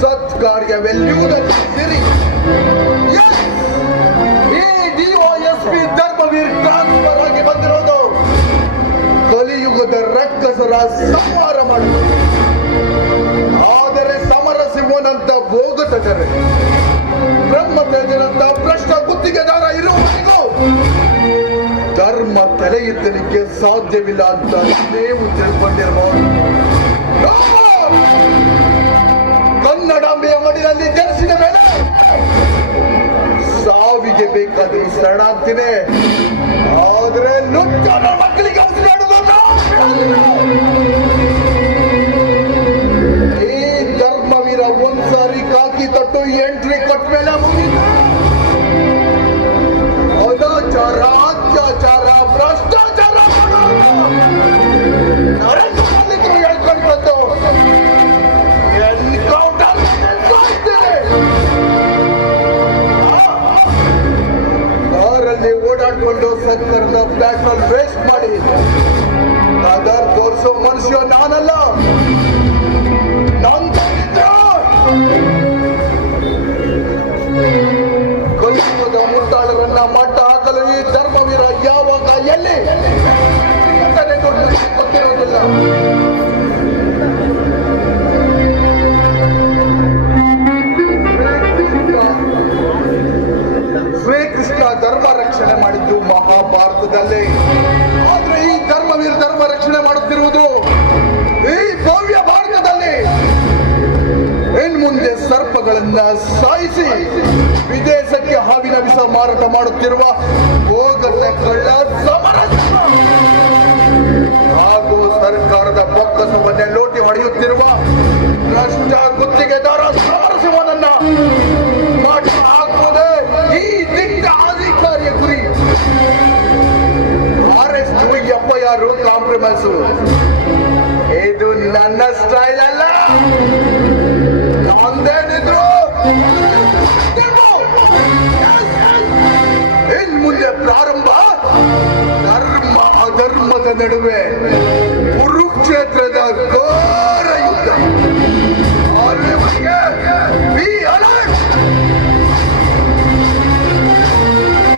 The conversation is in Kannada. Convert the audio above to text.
ಸತ್ಕಾರ್ಯವೆಲ್ಲುವುದಕ್ಕೆ ಸಿರಿ ಈ ಡಿಒಎಸ್ಪಿ ಧರ್ಮವೀರ್ ಟ್ರಾನ್ಸ್ಫರ್ ಆಗಿ ಬಂದಿರೋದು. ಕಲಿಯುಗದ ರಕ್ಕಸರ ಸಂಹಾರ ಮಾಡುವುದು ಆದರೆ ಸಮರ ಸಿಂಹನಂತ ಭೋಗತಟರೆ ಬ್ರಹ್ಮ ತೇಜನಂತ ಭ್ರಷ್ಟ ಗುತ್ತಿಗೆದಾರ ಇರುವವರೆಗೂ ಧರ್ಮ ತಲೆ ಎತ್ತಲಿಕ್ಕೆ ಸಾಧ್ಯವಿಲ್ಲ ಅಂತ ನೀವು ತಿಳ್ಕೊಂಡಿರಬಹುದು ಕನ್ನಡಾಂಬೆಯ ಮಡಿನಲ್ಲಿ ಜನಿಸಿದ ಮೇಲೆ ಸಾವಿಗೆ ಬೇಕಾದರೂ ಶರಣಾಗ್ತೀನಿ ಆದ್ರೆ ನುಚ್ಚನ ಮಕ್ಕಳಿಗೆ ಈ ಧರ್ಮವೀರ ಒಂದ್ಸಾರಿ ಕಾಕಿ ತೊಟ್ಟು ಎಂಟ್ರಿ ಕೊಟ್ಟ ಮೇಲೆ ಮುಗಿದ ಅನಾಚಾರ. ಓಡಾಡ್ಕೊಂಡು ಸರ್ಕಾರದ ಪೆಟ್ರೋಲ್ ವೇಸ್ಟ್ ಮಾಡಿ. ಆಧಾರ್ ತೋರಿಸೋ ಮನುಷ್ಯ ನಾನಲ್ಲ. ನಾನ್ ಕಲಿಯುಗದ ಮುಟ್ಟಾಳರನ್ನ ಮಟ್ಟ ಹಾಕಲು ಈ ಧರ್ಮವೀರ ಯಾವಾಗ ಎಲ್ಲಿ ಮಹಾಭಾರತದಲ್ಲಿ ಆದ್ರೆ ಈ ಧರ್ಮ ಧರ್ಮ ರಕ್ಷಣೆ ಮಾಡುತ್ತಿರುವುದು ಈ ಭವ್ಯ ಭಾರತದಲ್ಲಿ. ಇನ್ ಮುಂದೆ ಸರ್ಪಗಳನ್ನ ಸಾಯಿಸಿ ವಿದೇಶಕ್ಕೆ ಹಾವಿನ ವಿಷ ಮಾರಾಟ ಮಾಡುತ್ತಿರುವ ಭೋಗದ ಕಳ್ಳ ಹಾಗೂ ಸರ್ಕಾರದ ಬೊಕ್ಕಸವನ್ನೇ ಲೋಟಿ ಹೊಡೆಯುತ್ತಿರುವ ಭ್ರಷ್ಟ ಎಫ್ಐಆರ್ ಕಾಂಪ್ರಮೈಸ್ ಇದು ನನ್ನ ಸ್ಟೈಲ್ ಅಲ್ಲ. ನಂದೇನಿದ್ರು ಇನ್ ಮುಂದೆ ಪ್ರಾರಂಭ. ಧರ್ಮ ಅಧರ್ಮದ ನಡುವೆ.